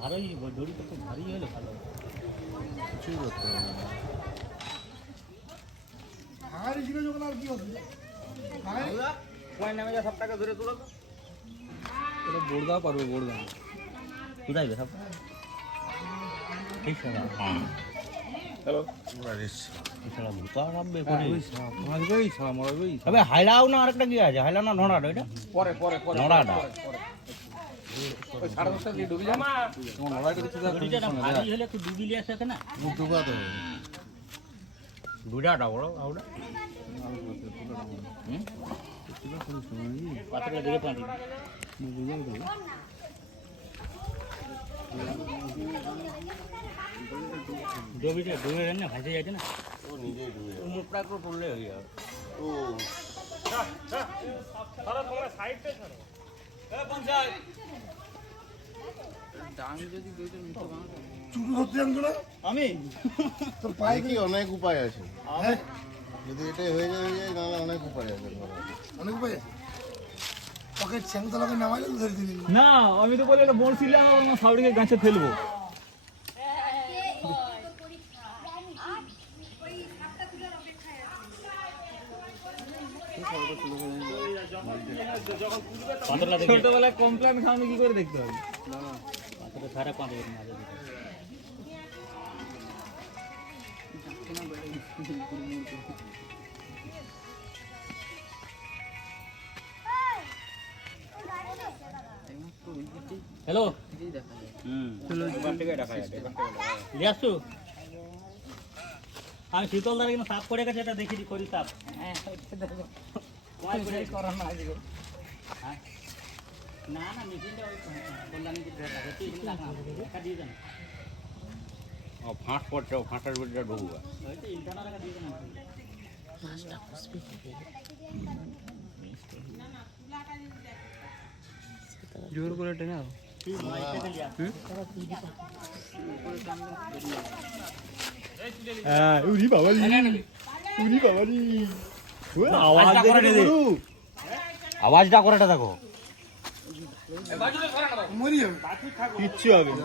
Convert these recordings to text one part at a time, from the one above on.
ভালোই দড়িটা খুব ভারী হলে ভালো কিছুই করতে হবে না। ভাঙারি ছিল যখন আর কি হবে পয়েন্ট নামে যা সব টাকা ধরে তুলো তো। এটা বোরদা পারবে বোরদা। কোথায় সব? ঠিক আছে হ্যালো। তবে হাইলাও না আরেকটা কি আছে? হাইলা না নড়াটা এটা পরে পরে পরে নড়াটা। বুড়াটা বড় আউটা পাত্রটা দিকে পানি ডুবিটা ডুবে না ভাসে যাচ্ছে না ও ডুবে মুখটা পড়লে হয়ে যাবে ও না আমি? তোর পায়ে কি অনেক উপায় আছে। হ্যাঁ যদি এটা হয়ে যায় হয়ে যায় নাহলে অনেক উপায় আছে। অনেক উপায় আছে। ওকে চ্যাংতলাকে নামাইলে তো ধরে দিলি না আমি তো বলি এটা বলছিলাম আমার সাউরিকে গাছে ফেলব। ছোটবেলায় কমপ্লেন খাওয়ানো কি করে দেখতে হবে? সারা পাঁচ হ্যালো আমি শীতলদার কিন্তু সাপ করে গেছে এটা দেখি করি সাপ হ্যাঁ না না মেশিনটা ওই কল্যাণী ফাঁস পড়ছে ও ফাঁসের ভিতরে ঢুকবে। জোর করে টেনে হ্যাঁ উরি বাবা উরি বাবা আওয়াজটা করাটা আওয়াজটা করেটা দেখো। কিচ্ছু হবে না।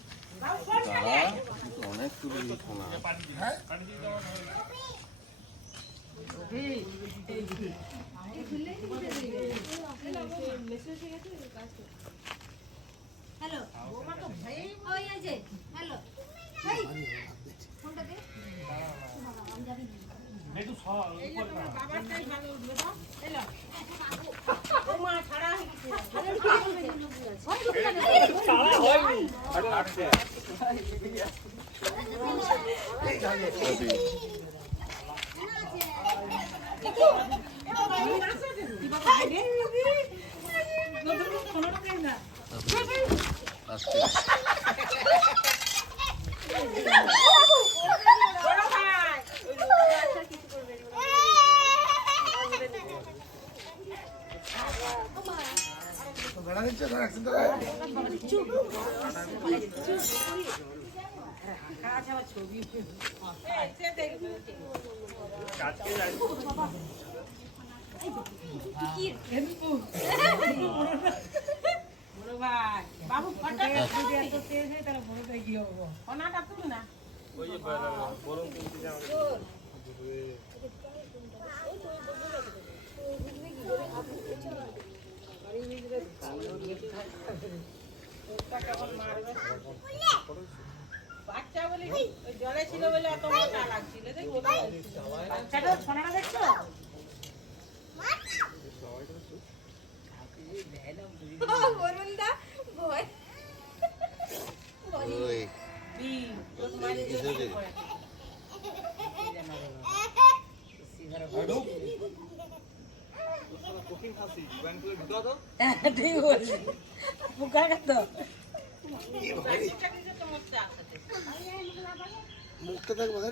অনেক হ্যাঁ হ্যালো হ্যালো এই ফোনটা দে আমি যাবি আজকে বেড়া দিচ্ছে তার অ্যাক্সিডেন্ট হয় বাচ্চা বলে ওই জলে ছিল বলে এত মোটা লাগছিল দেখো বাচ্চাটা সোনাটা বাচ্চা বলে জলে ছিল বলে এত মোটা লাগছিল ঠিক বলছি হ্যাঁ, পোকা কত মুখটা যা বাবা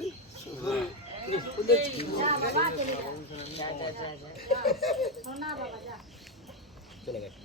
চলে গেছে।